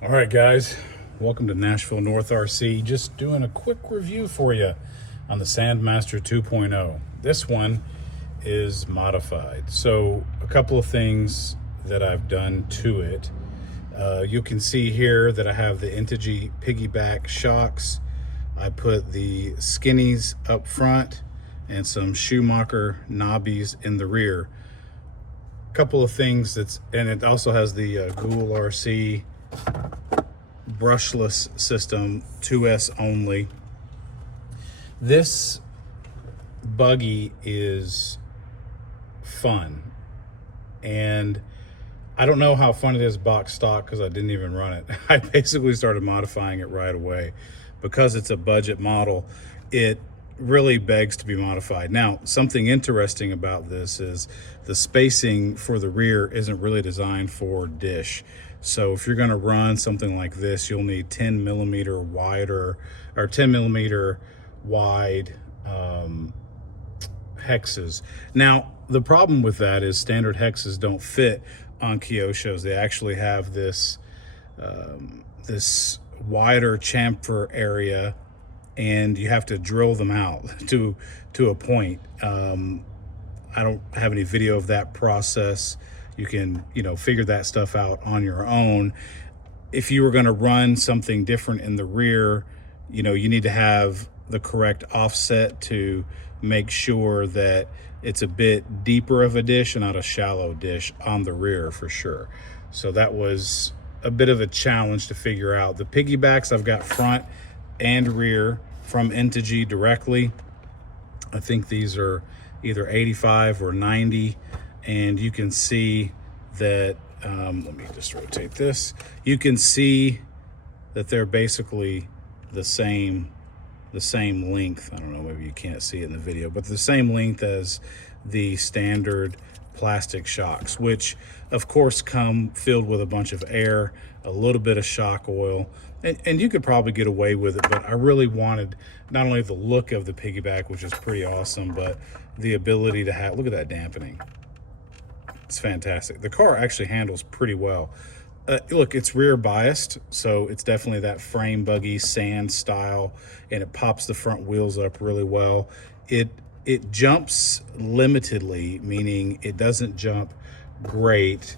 All right, guys, welcome to Nashville North RC. Just doing a quick review for you on the Sandmaster 2.0. This one is modified. So a couple of things that I've done to it. You can see here that I have the Integy piggyback shocks. I put the skinnies up front and some Schumacher knobbies in the rear. Couple of things and it also has the Ghoul RC brushless system, 2S only. This buggy is fun, and I don't know how fun it is box stock because I didn't even run it. I basically started modifying it right away. Because it's a budget model, it really begs to be modified. Now, something interesting about this is the spacing for the rear isn't really designed for dish. So if you're going to run something like this, you'll need 10 millimeter wider or 10 millimeter wide hexes. Now, the problem with that is standard hexes don't fit on Kyoshos. They actually have this this wider chamfer area, and you have to drill them out to a point. I don't have any video of that process. You can, figure that stuff out on your own. If you were going to run something different in the rear, you need to have the correct offset to make sure that it's a bit deeper of a dish and not a shallow dish on the rear for sure. So that was a bit of a challenge to figure out. The piggybacks I've got front and rear from Integy directly. I think these are either 85 or 90, and you can see that let me just rotate this. You can see that they're basically the same length. I don't know, maybe you can't see it in the video, but the same length as the standard plastic shocks, which of course come filled with a bunch of air, a little bit of shock oil, and you could probably get away with it, but I really wanted not only the look of the piggyback, which is pretty awesome, but the ability to have, look at that dampening. It's fantastic. The car actually handles pretty well. Look, it's rear biased, so it's definitely that frame buggy sand style, and it pops the front wheels up really well. It jumps limitedly, meaning it doesn't jump great.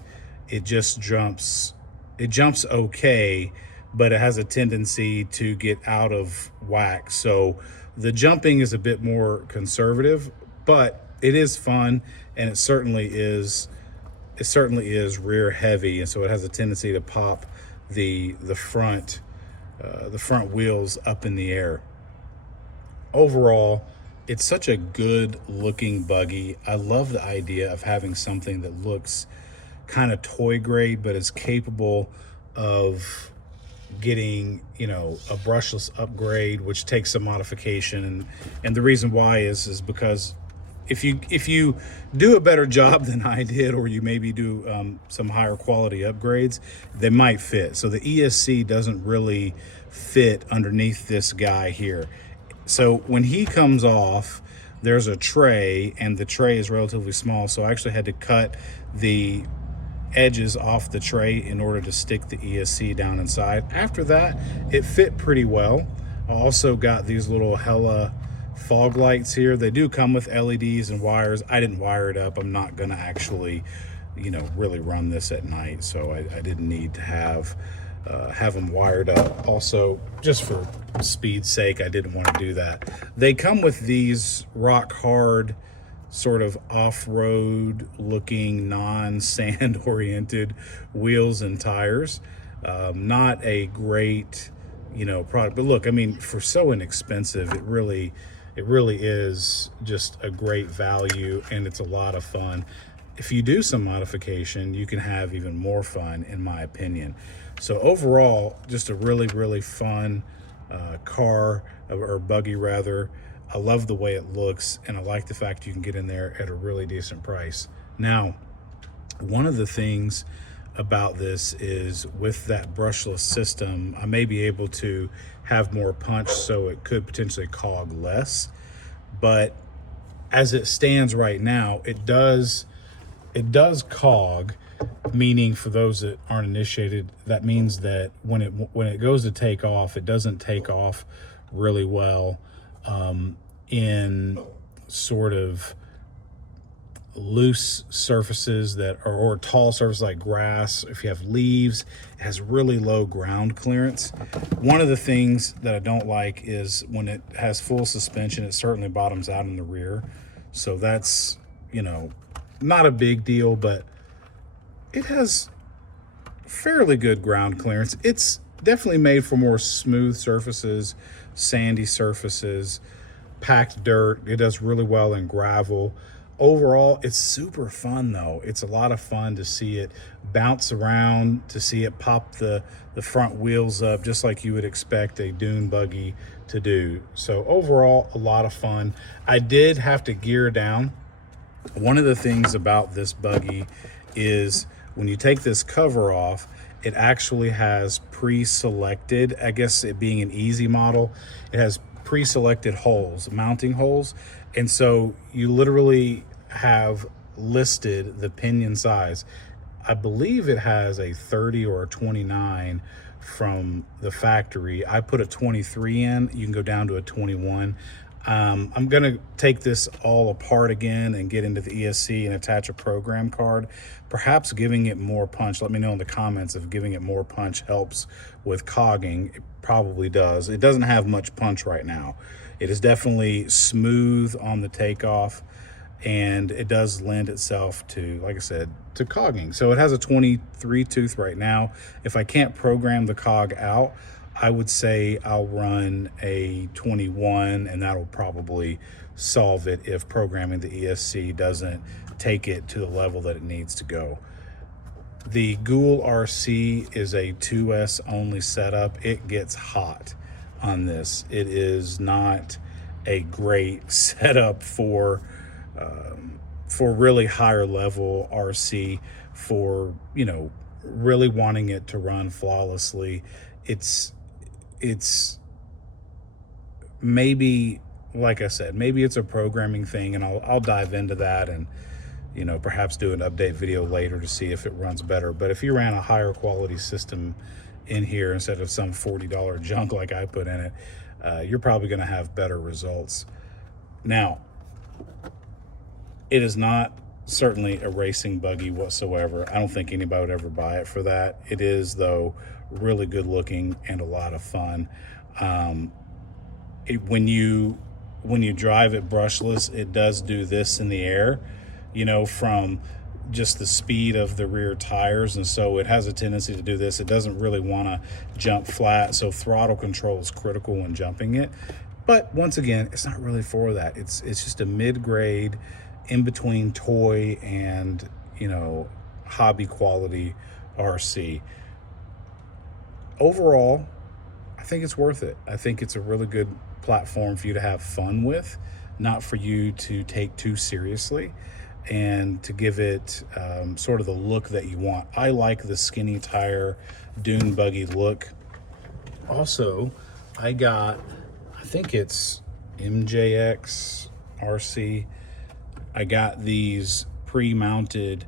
It just jumps okay, but it has a tendency to get out of whack. So the jumping is a bit more conservative, but it is fun, and it certainly is rear heavy, and so it has a tendency to pop the front wheels up in the air. Overall, it's such a good looking buggy. I love the idea of having something that looks kind of toy grade, but is capable of getting, a brushless upgrade, which takes some modification. And the reason why is because if you do a better job than I did, or you maybe do some higher quality upgrades, they might fit. So the ESC doesn't really fit underneath this guy here. So when he comes off, there's a tray, and the tray is relatively small, so I actually had to cut the edges off the tray in order to stick the ESC down inside. After that, it fit pretty well. I also got these little Hella fog lights here. They do come with LEDs and wires. I didn't wire it up. I'm not gonna actually, really run this at night, so I didn't need to have them wired up. Also, just for speed's sake, I didn't want to do that. They come with these rock hard, sort of off-road looking, non-sand oriented wheels and tires. Not a great, product, but look, I mean, for so inexpensive, it really is just a great value, and it's a lot of fun. If you do some modification, you can have even more fun, in my opinion. So overall, just a really fun car, or buggy rather. I love the way it looks, and I like the fact you can get in there at a really decent price. Now, one of the things about this is with that brushless system, I may be able to have more punch, so it could potentially cog less. But as it stands right now, it does cog, meaning for those that aren't initiated, that means that when it goes to take off, it doesn't take off really well in sort of loose surfaces that are, or tall surfaces like grass. If you have leaves, it has really low ground clearance. One of the things that I don't like is when it has full suspension, it certainly bottoms out in the rear. So that's, you know, not a big deal, but it has fairly good ground clearance. It's definitely made for more smooth surfaces, sandy surfaces, packed dirt. It does really well in gravel. Overall, it's super fun though. It's a lot of fun to see it bounce around, to see it pop the front wheels up just like you would expect a dune buggy to do. So overall, a lot of fun. I did have to gear down. One of the things about this buggy is when you take this cover off, it actually has pre-selected, I guess it being an easy model, it has pre-selected holes, mounting holes. And so you literally have listed the pinion size. I believe it has a 30 or a 29 from the factory. I put a 23 in. You can go down to a 21. I'm going to take this all apart again and get into the ESC and attach a program card. Perhaps giving it more punch. Let me know in the comments if giving it more punch helps with cogging. It probably does. It doesn't have much punch right now. It is definitely smooth on the takeoff, and it does lend itself to, like I said, to cogging. So it has a 23 tooth right now. If I can't program the cog out, I would say I'll run a 21, and that'll probably solve it if programming the ESC doesn't take it to the level that it needs to go. The Ghoul RC is a 2S only setup. It gets hot on this. It is not a great setup for really higher level RC, for, you know, really wanting it to run flawlessly. It's maybe, like I said, maybe it's a programming thing, and I'll dive into that and, you know, perhaps do an update video later to see if it runs better. But if you ran a higher quality system in here instead of some $40 junk like I put in it, you're probably going to have better results. Now, it is not certainly a racing buggy whatsoever. I don't think anybody would ever buy it for that. It is, though, really good looking and a lot of fun. When you drive it brushless, it does do this in the air, you know, from just the speed of the rear tires, and so it has a tendency to do this. It doesn't really want to jump flat, so throttle control is critical when jumping it. But once again, it's not really for that. It's just a mid-grade, in between toy and, you know, hobby quality RC. Overall, I think it's worth it. I think it's a really good platform for you to have fun with, not for you to take too seriously, and to give it sort of the look that you want. I like the skinny tire dune buggy look. Also, I got, I think it's MJX RC. I got these pre-mounted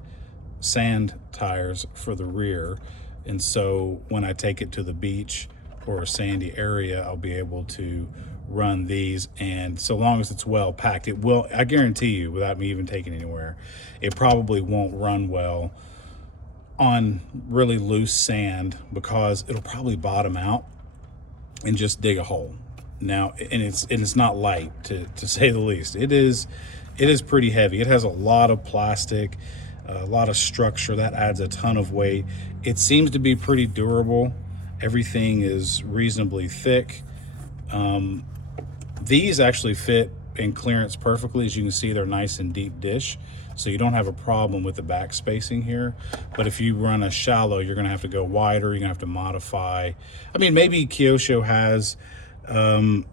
sand tires for the rear, and so when I take it to the beach or a sandy area, I'll be able to run these, and so long as it's well packed, it will, I guarantee you, without me even taking anywhere, it probably won't run well on really loose sand, because it'll probably bottom out and just dig a hole. Now, and it's not light, to say the least. It is pretty heavy. It has a lot of plastic, a lot of structure that adds a ton of weight. It seems to be pretty durable. Everything is reasonably thick. These actually fit in clearance perfectly. As you can see, they're nice and deep dish, so you don't have a problem with the back spacing here. But if you run a shallow, you're gonna have to go wider. You're gonna have to modify. I mean, maybe Kyosho has a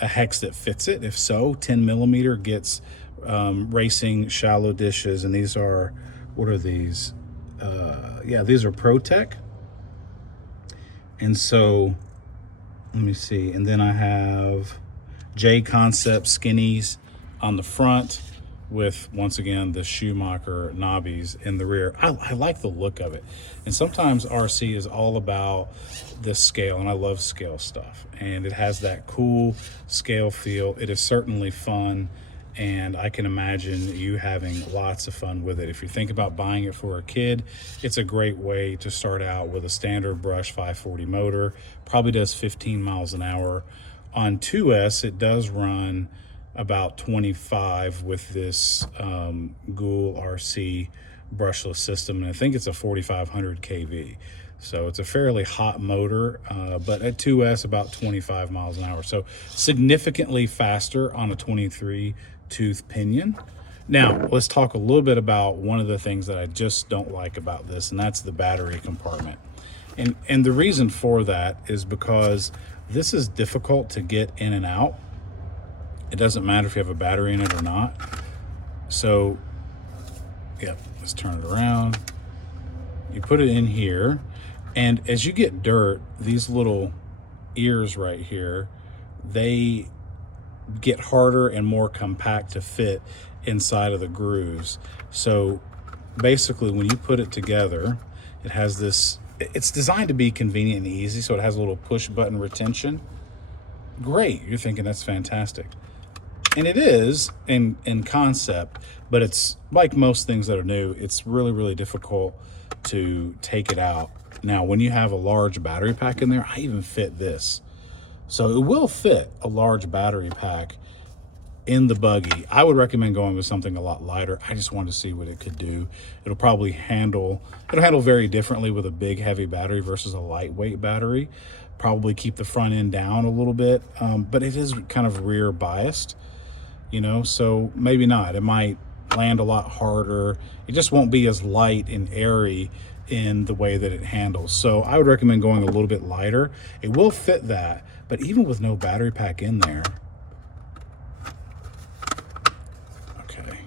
hex that fits it. If so, 10 millimeter gets racing shallow dishes. And these are, what are these? Yeah, these are ProTech. And so, let me see. And then I have J Concept skinnies on the front with, once again, the Schumacher knobbies in the rear. I like the look of it. And sometimes RC is all about this scale, and I love scale stuff. And it has that cool scale feel. It is certainly fun, and I can imagine you having lots of fun with it. If you think about buying it for a kid, it's a great way to start out with a standard brush 540 motor. Probably does 15 miles an hour. On 2S, it does run about 25 with this Ghoul RC brushless system, and I think it's a 4500 kV. So it's a fairly hot motor, but at 2S about 25 miles an hour. So significantly faster on a 23 tooth pinion. Now let's talk a little bit about one of the things that I just don't like about this, and that's the battery compartment. And the reason for that is because this is difficult to get in and out. It doesn't matter if you have a battery in it or not. So, yeah, let's turn it around. You put it in here, and as you get dirt, these little ears right here, they get harder and more compact to fit inside of the grooves. So basically, when you put it together, it has this, it's designed to be convenient and easy, so it has a little push button retention. Great, you're thinking that's fantastic. And it is in concept, but it's like most things that are new, it's really, really difficult to take it out. Now, when you have a large battery pack in there, I even fit this. So it will fit a large battery pack in the buggy. I would recommend going with something a lot lighter. I just wanted to see what it could do. It'll handle very differently with a big heavy battery versus a lightweight battery. Probably keep the front end down a little bit, but it is kind of rear biased, you know, so maybe not. It might land a lot harder. It just won't be as light and airy in the way that it handles. So I would recommend going a little bit lighter. It will fit that, but even with no battery pack in there, okay,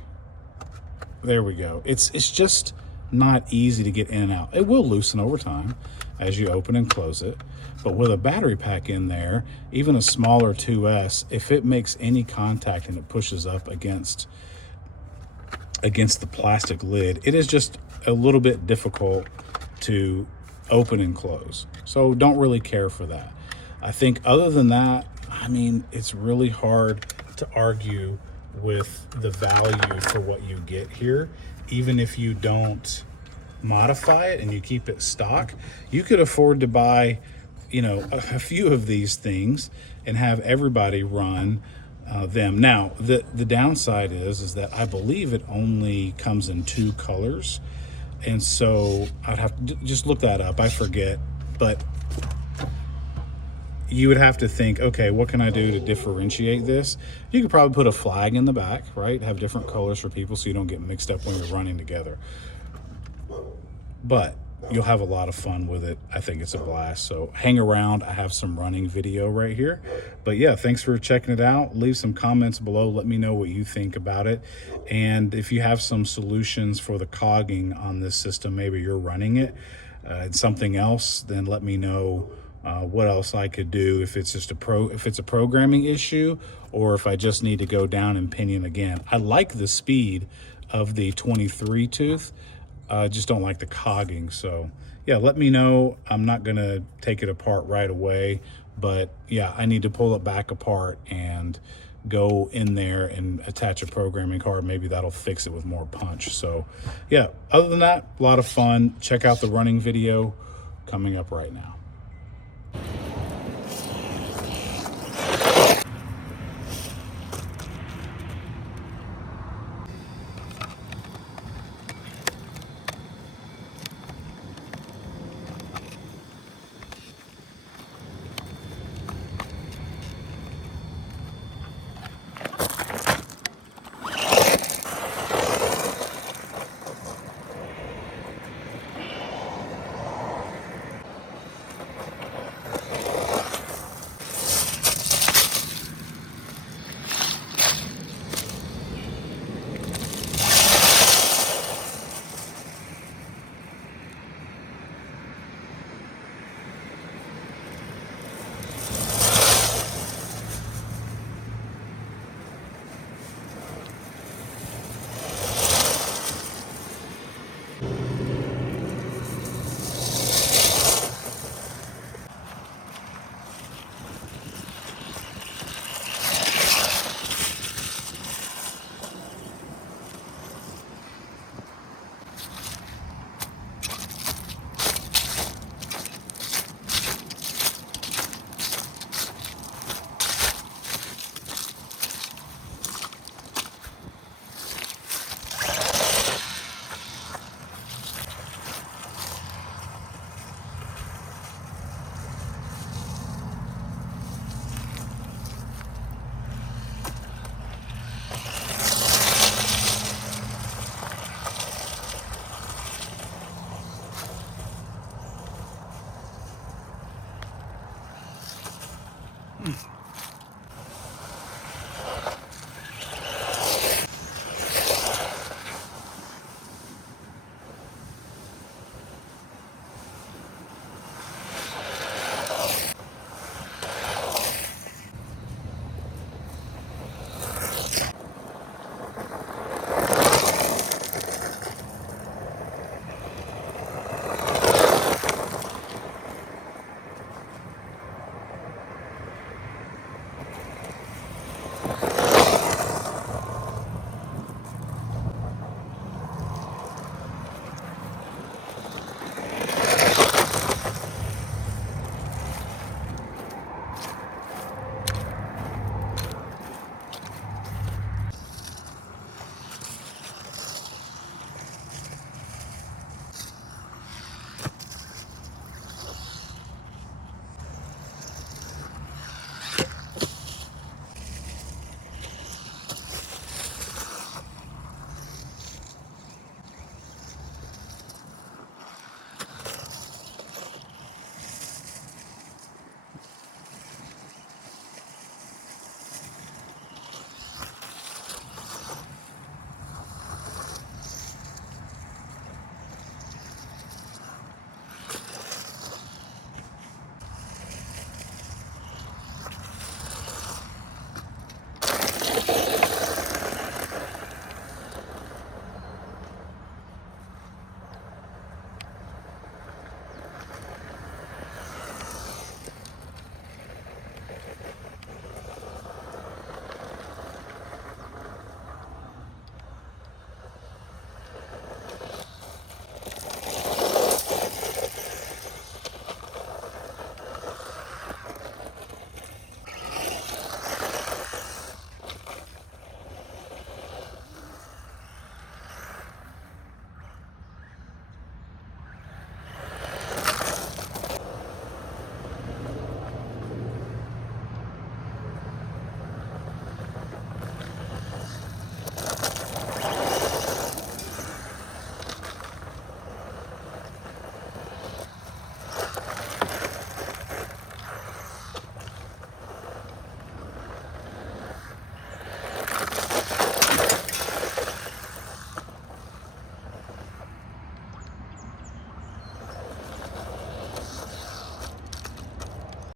there we go. It's just not easy to get in and out. It will loosen over time as you open and close it, but with a battery pack in there, even a smaller 2S, if it makes any contact and it pushes up against the plastic lid, it is just a little bit difficult to open and close. So don't really care for that. I think other than that, I mean, it's really hard to argue with the value for what you get here. Even if you don't modify it and you keep it stock, you could afford to buy, you know, a few of these things and have everybody run them. Now, the downside is that I believe it only comes in 2 colors. And so I'd have to just look that up. I forget, but you would have to think, okay, what can I do to differentiate this? You could probably put a flag in the back, right? Have different colors for people so you don't get mixed up when you're running together. But you'll have a lot of fun with it. I think it's a blast. So hang around. I have some running video right here. But yeah, thanks for checking it out. Leave some comments below. Let me know what you think about it. And if you have some solutions for the cogging on this system, maybe you're running it and something else, then let me know what else I could do, if it's just if it's a programming issue, or if I just need to go down and pinion again. I like the speed of the 23 tooth. Just don't like the cogging. So yeah, let me know. I'm not gonna take it apart right away, but yeah, I need to pull it back apart and go in there and attach a programming card. Maybe that'll fix it with more punch. So yeah, other than that, a lot of fun. Check out the running video coming up right now.